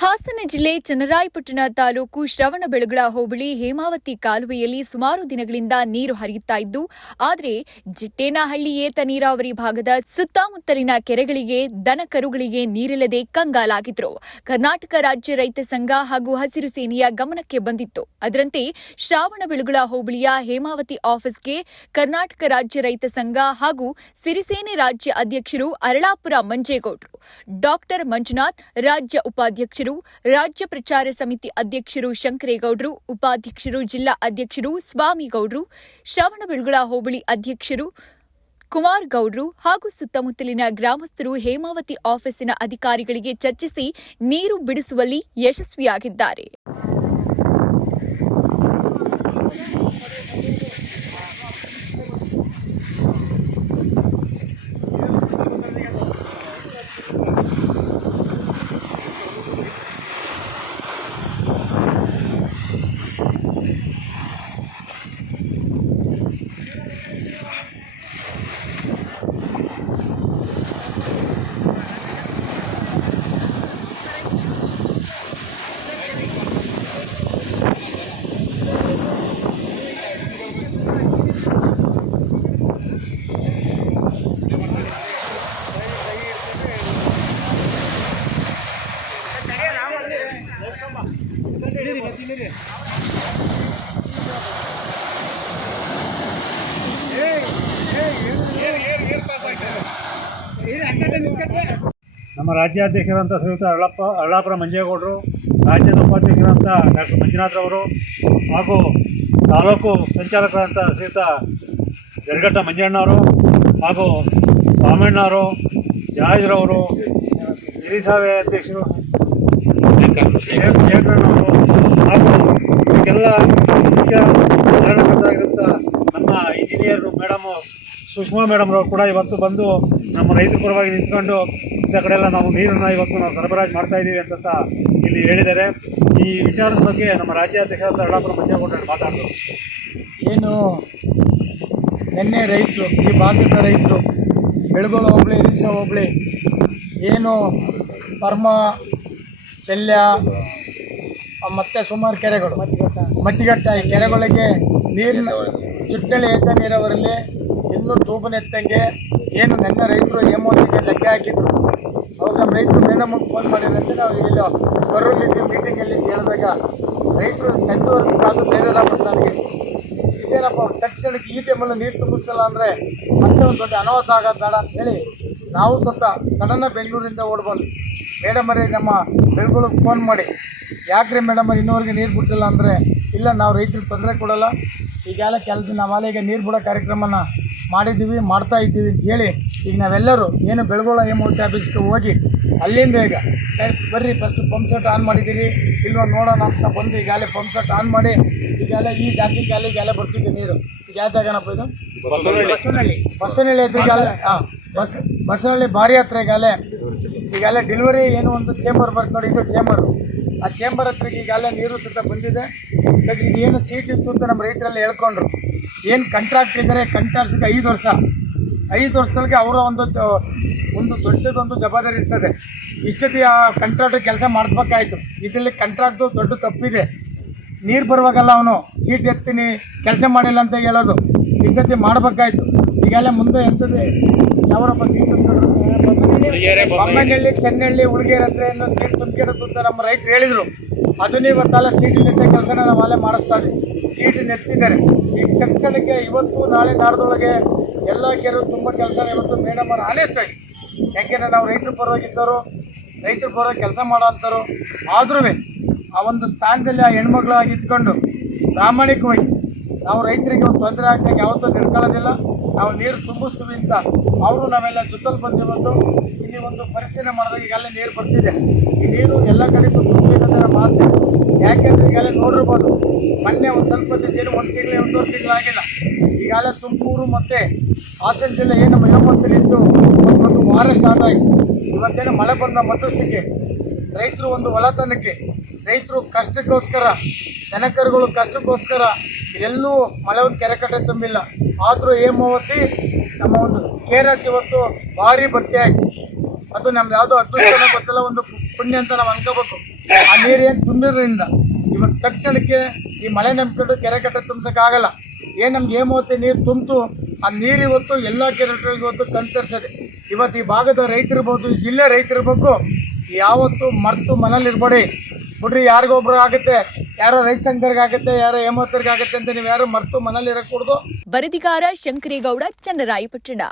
ಹಾಸನ ಜಿಲ್ಲೆ ಚನ್ನರಾಯಪಟ್ಟಣ ತಾಲೂಕು ಶ್ರವಣಬೆಳಗೊಳ ಹೋಬಳಿ ಹೇಮಾವತಿ ಕಾಲುವೆಯಲ್ಲಿ ಸುಮಾರು ದಿನಗಳಿಂದ ನೀರು ಹರಿಯುತ್ತಾ ಇದ್ದು, ಆದರೆ ಜಿಟ್ಟೇನಹಳ್ಳಿ ಏತ ನೀರಾವರಿ ಭಾಗದ ಸುತ್ತಮುತ್ತಲಿನ ಕೆರೆಗಳಿಗೆ ದನಕರುಗಳಿಗೆ ನೀರಿಲ್ಲದೆ ಕಂಗಾಲಾಗಿದ್ರು. ಕರ್ನಾಟಕ ರಾಜ್ಯ ರೈತ ಸಂಘ ಹಾಗೂ ಹಸಿರು ಸೇನೆಯ ಗಮನಕ್ಕೆ ಬಂದಿತ್ತು. ಅದರಂತೆ ಶ್ರವಣಬೆಳಗೊಳ ಹೋಬಳಿಯ ಹೇಮಾವತಿ ಆಫೀಸ್ಗೆ ಕರ್ನಾಟಕ ರಾಜ್ಯ ರೈತ ಸಂಘ ಹಾಗೂ ಸಿರಿಸೇನೆ ರಾಜ್ಯ ಅಧ್ಯಕ್ಷರು ಅರಳಾಪುರ ಮಂಜೇಗೌಡರು, ಡಾಕ್ಟರ್ ಮಂಜುನಾಥ್ ರಾಜ್ಯ ಉಪಾಧ್ಯಕ್ಷರು, ರಾಜ್ಯ ಪ್ರಚಾರ ಸಮಿತಿ ಅಧ್ಯಕ್ಷರು ಶಂಕರೇಗೌಡರು, ಉಪಾಧ್ಯಕ್ಷರು ಜಿಲ್ಲಾ ಅಧ್ಯಕ್ಷರು ಸ್ವಾಮಿಗೌಡರು, ಶ್ರವಣಬೆಳಗೊಳ ಹೋಬಳಿ ಅಧ್ಯಕ್ಷರು ಕುಮಾರ್ ಗೌಡ್ರು ಹಾಗೂ ಸುತ್ತಮುತ್ತಲಿನ ಗ್ರಾಮಸ್ಥರು ಹೇಮಾವತಿ ಆಫೀಸಿನ ಅಧಿಕಾರಿಗಳಿಗೆ ಚರ್ಚಿಸಿ ನೀರು ಬಿಡಿಸುವಲ್ಲಿ ಯಶಸ್ವಿಯಾಗಿದ್ದಾರೆ. ನಮ್ಮ ರಾಜ್ಯಾಧ್ಯಕ್ಷರಂತ ಶ್ರೀಯುತ ಅರಳಾಪುರ ಮಂಜೇಗೌಡರು, ರಾಜ್ಯದ ಉಪಾಧ್ಯಕ್ಷರಂತ ಡಾಕ್ಟರ್ ಮಂಜುನಾಥ್ ಅವರು ಹಾಗೂ ತಾಲೂಕು ಸಂಚಾಲಕರಂತ ಶ್ರೀಯುತ ಜರಗಟ್ಟ ಮಂಜಣ್ಣವರು ಹಾಗೂ ರಾಮಣ್ಣವರು, ಜಾಜ್ರವರು, ಹಿರಿಸಭೆ ಅಧ್ಯಕ್ಷರು ಶೇಖರಣ್ಣವರು ಹಾಗೂ ಇದಕ್ಕೆಲ್ಲ ಮುಖ್ಯ ಕಾರಣಕರ್ತರಾಗಿರುವಂಥ ನಮ್ಮ ಇಂಜಿನಿಯರ್ ಮೇಡಮು ಸುಷ್ಮಾ ಮೇಡಮ್ರವ್ರು ಕೂಡ ಇವತ್ತು ಬಂದು ನಮ್ಮ ರೈತರ ಪರವಾಗಿ ನಿಂತ್ಕೊಂಡು ಇಂಥ ಕಡೆ ಎಲ್ಲ ನಾವು ನೀರನ್ನು ಇವತ್ತು ನಾವು ಸರಬರಾಜು ಮಾಡ್ತಾ ಇದ್ದೀವಿ ಅಂತ ಇಲ್ಲಿ ಹೇಳಿದ್ದಾರೆ. ಈ ವಿಚಾರದ ಬಗ್ಗೆ ನಮ್ಮ ರಾಜ್ಯಾಧ್ಯಕ್ಷರಾದ ಅರಳಾಪುರ ಮಂಜೇಗೌಡರು ಮಾತಾಡಿದರು. ಏನು ನಿನ್ನೆ ರೈತರು, ಈ ಭಾಗದ ರೈತರು ಬೆಳಗೊಳ ಹೋಬಳಿ, ಹಿರಿಸ ಹೋಬಳಿ ಏನು ಪರ್ಮ, ಚೆಲ್ಯ ಮತ್ತು ಸುಮಾರು ಕೆರೆಗಳು, ಮತ್ತಿಘಟ್ಟ ಈ ಕೆರೆಗಳಿಗೆ ನೀರಿನ ಚುಟ್ಟಳ್ಳಿ ಏತ ನೀರಾವರಿಯಲ್ಲಿ ಇನ್ನೂ ತೂಬನೆತ್ತಂಗೆ ಏನು ನನ್ನ ರೈತರು ಹೇಮಾವತಿಗೆ ಲೆಕ್ಕ ಹಾಕಿದ್ರು. ಅವ್ರು ನಮ್ಮ ರೈತರು ಮೇಡಮ್ಗೆ ಫೋನ್ ಮಾಡಿರಂತೆ ನಾವು ಇಲ್ಲಿ ಕರೂರಿದ್ದು ಮೀಟಿಂಗಲ್ಲಿ ಹೇಳಿದಾಗ ರೈತರು ಸಂಜೆವರೆಗೂ ಕಾದು ಬೇರೆಯವ್ರು ನನಗೆ ಇದೇನಪ್ಪ ತಕ್ಷಣಕ್ಕೆ ಈ ಟೈಮಲ್ಲಿ ನೀರು ತುಂಬಿಸಲ್ಲ ಅಂದರೆ ಮತ್ತೆ ಒಂದು ದೊಡ್ಡ ಅನಾಹುತ ಆಗೋದು ಬೇಡ ಅಂತೇಳಿ ನಾವು ಸ್ವತಃ ಸಡನ್ನಾಗಿ ಬೆಂಗಳೂರಿಂದ ಓಡ್ಬಂದು ಮೇಡಮರೇ ನಮ್ಮ ಬೆಳಗೊಳಗೆ ಫೋನ್ ಮಾಡಿ, ಯಾಕ್ರಿ ಮೇಡಮರ್ ಇನ್ನೂವರೆಗೆ ನೀರು ಬಿಟ್ಟಿಲ್ಲ ಅಂದರೆ, ಇಲ್ಲ ನಾವು ರೈತರಿಗೆ ತೊಂದರೆ ಕೊಡೋಲ್ಲ, ಈಗೆಲ್ಲ ನಾವೆಲ್ಲ ಈಗ ನೀರು ಬಿಡೋ ಕಾರ್ಯಕ್ರಮನ ಮಾಡಿದ್ದೀವಿ, ಮಾಡ್ತಾ ಇದ್ದೀವಿ ಅಂತ ಹೇಳಿ ಈಗ ನಾವೆಲ್ಲರೂ ಏನು ಬೆಳಗೊಳ ಹೇಮಾವತಿ ಆಫೀಸ್ಗೆ ಹೋಗಿ ಅಲ್ಲಿಂದ ಈಗ ಬರ್ರಿ ಫಸ್ಟ್ ಪಂಪ್ ಸೆಟ್ ಆನ್ ಮಾಡಿದ್ದೀರಿ ಇಲ್ವ ನೋಡೋಣ ಅಂತ ಬಂದು ಈಗಾಗಲೇ ಪಂಪ್ ಸೆಟ್ ಆನ್ ಮಾಡಿ ಈಗಾಗಲೇ ಈ ಜಾಗಕ್ಕೆ ಈಗಾಗಲೇ ಬರ್ತಿದ್ದೆ ನೀರು. ಈಗ ಯಾವ ಜಾಗನಪ್ಪ ಇದು? ಬಸವನಹಳ್ಳಿ ಹತ್ರ ಬಸವನಹಳ್ಳಿ ಭಾರಿ ಹತ್ರ ಈಗಾಗಲೇ ಡೆಲಿವರಿ ಏನು ಒಂದು ಚೇಂಬರ್ ಬರ್ತು ನೋಡಿ, ಇದು ಚೇಂಬರು. ಆ ಚೇಂಬರ್ ಹತ್ರಕ್ಕೆ ಈಗಾಗಲೇ ನೀರು ಸುತ್ತ ಬಂದಿದೆ. ಇದು ಏನು ಸೀಟ್ ಇತ್ತು ಅಂತ ನಮ್ಮ ರೈತರಲ್ಲಿ ಹೇಳ್ಕೊಂಡ್ರು. ಏನು ಕಾಂಟ್ರಾಕ್ಟ್ ಇದ್ದಾರೆ, ಕಾಂಟ್ರಾಕ್ಟ್ಸ್ಗೆ 5 ವರ್ಷಕ್ಕೆ ಅವರ ಒಂದು ದೊಡ್ಡದೊಂದು ಜವಾಬ್ದಾರಿ ಇರ್ತದೆ. ಇಷ್ಟೊತ್ತಿ ಆ ಕಾಂಟ್ರಾಕ್ಟರ್ ಕೆಲಸ ಮಾಡಿಸ್ಬೇಕಾಯ್ತು. ಇದರಲ್ಲಿ ಕಾಂಟ್ರಾಕ್ಟು ದೊಡ್ಡ ತಪ್ಪಿದೆ. ನೀರು ಬರುವಾಗಲ್ಲ ಅವನು ಸೀಟ್ ಎತ್ತೀನಿ ಕೆಲಸ ಮಾಡಿಲ್ಲ ಅಂತ ಹೇಳೋದು, ಇಷ್ಟೊತ್ತಿ ಮಾಡಬೇಕಾಯ್ತು. ಈಗಾಗಲೇ ಮುಂದೆ ಎಂಥದ್ದು ಯಾವರಪ್ಪ ಸೀಟ್ ತುಂಬಿದ್ರು, ಬೊಮ್ಮನಹಳ್ಳಿ, ಚೆನ್ನಹಳ್ಳಿ, ಉಳಿಗೇರಿ ಹತ್ರ ಏನೋ ಸೀಟ್ ತುಂಬಿಡೋದು ಅಂತ ನಮ್ಮ ರೈತರು ಹೇಳಿದರು. ಅದನ್ನೇ ಇವತ್ತೆಲ್ಲ ಸೀಟ್ ನೆಟ್ಟ ಕೆಲಸನ ನಾವು ಅಲ್ಲೇ ಮಾಡಿಸ್ತಾ ಇದ್ದೀವಿ. ಸೀಟ್ ನೆತ್ತಿದ್ದಾರೆ. ಈ ತಕ್ಷಣಕ್ಕೆ ಇವತ್ತು ನಾಳೆ ನಾಡ್ದೊಳಗೆ ಎಲ್ಲ ಕೆರೆ ತುಂಬ ಕೆಲಸ ಇವತ್ತು ಮೇಡಮ್ ಅವರು ಆನೆಸ್ಟ್ ಆಗಿ, ಯಾಕೆಂದರೆ ನಾವು ರೈತರ ಪರವಾಗಿದ್ದವರು, ರೈತರ ಪರವಾಗಿ ಕೆಲಸ ಮಾಡೋ ಅಂಥವ್ರು. ಆದ್ರೂ ಆ ಒಂದು ಸ್ಥಾನದಲ್ಲಿ ಆ ಹೆಣ್ಮಗಳಾಗಿ ಇದ್ಕೊಂಡು ಪ್ರಾಮಾಣಿಕವಾಗಿ ನಾವು ರೈತರಿಗೆ ಒಂದು ತೊಂದರೆ ಆಗ್ದಂಗೆ ಯಾವತ್ತೂ ನಿಡ್ಕೊಳ್ಳೋದಿಲ್ಲ, ನಾವು ನೀರು ತುಂಬಿಸ್ತೀವಿ ಅಂತ ಅವರು ನಾವೆಲ್ಲ ಜೊತೆಲಿ ಬಂದು ಇಲ್ಲಿ ಒಂದು ಪರಿಶೀಲನೆ ಮಾಡಿದಾಗ ಈಗಾಗಲೇ ನೀರು ಬರ್ತಿದೆ. ಈ ನೀರು ಎಲ್ಲ ಕಡೆಗೂ ತುಂಬಬೇಕಂದ್ರೆ ನಮ್ಮ ಆಸೆ. ಯಾಕೆಂದರೆ ಈಗಾಗಲೇ ನೋಡಿರ್ಬೋದು, ಮೊನ್ನೆ ಒಂದು ಸ್ವಲ್ಪ ದಿವಸ ಏನು 1 ತಿಂಗಳು 1.5 ತಿಂಗಳಾಗಿಲ್ಲ, ಈಗಾಗಲೇ ತುಮಕೂರು ಮತ್ತು ಹಾಸನ ಜಿಲ್ಲೆ ಏನು ಹೇಮಾವತಿಲಿದ್ದು ಒಂದು ವಾರ ಸ್ಟಾರ್ಟ್ ಆಯಿತು. ಇವತ್ತೇನು ಮಳೆ ಬಂದ ಮತ್ತಷ್ಟಕ್ಕೆ ರೈತರು ಒಂದು ಒಳತನಕ್ಕೆ, ರೈತರು ಕಷ್ಟಕ್ಕೋಸ್ಕರ, ದನಕರುಗಳು ಕಷ್ಟಕ್ಕೋಸ್ಕರ ಎಲ್ಲೂ ಮಳೆ ಒಂದು ಕೆರೆಕಟ್ಟೆ ತುಂಬಿಲ್ಲ. ಆದರೂ ಹೇಮಾವತಿ ನಮ್ಮ ಒಂದು KRS ಇವತ್ತು ಭಾರಿ ಭರ್ತಿ ಆಯಿತು. ಅದು ನಮ್ದು ಯಾವುದೋ ಅದೃಷ್ಟನೋ ಗೊತ್ತಿಲ್ಲ, ಒಂದು ಪುಣ್ಯ ಅಂತ ನಾವು ಅನ್ಕೋಬೇಕು. ಆ ನೀರು ಏನು ತುಂಬಿದ್ರಿಂದ ಇವತ್ತು ತಕ್ಷಣಕ್ಕೆ ಈ ಮಳೆ ನಂಬಿಕೊಂಡು ಕೆರೆ ಕಟ್ಟೆ ತುಂಬಿಸೋಕ್ಕಾಗಲ್ಲ. ಏನು ನಮ್ಗೆ ಹೇಮಾವತಿ ನೀರು ತುಂಬಿತು, ಆ ನೀರು ಇವತ್ತು ಎಲ್ಲ ಕೆರೆಗಳಿಗೆ ಇವತ್ತು ಕಣ್ತರಿಸದೆ. ಇವತ್ತು ಈ ಭಾಗದ ರೈತರಿರ್ಬೋದು, ಈ ಜಿಲ್ಲೆ ರೈತರಿರ್ಬೇಕು, ಯಾವತ್ತು ಮರ್ತು ಮನೇಲಿ ಇರ್ಬೇಡಿ. ಬಿಡ್ರಿ, ಯಾರಿಗೊಬ್ರು ಆಗುತ್ತೆ, ಯಾರೋ ರೈತ ಸಂಘದವ್ರಿಗಾಗುತ್ತೆ, ಯಾರೋ ಹೇಮಾವತಿರ್ಗಾಗುತ್ತೆ ಅಂತ ನೀವು ಯಾರು ಮರ್ತು ಮನೇಲಿ ಇರக்கூడದು. ವರದಿಗಾರ ಶಂಕರೇಗೌಡ, ಚನ್ನರಾಯಪಟ್ಟಣ.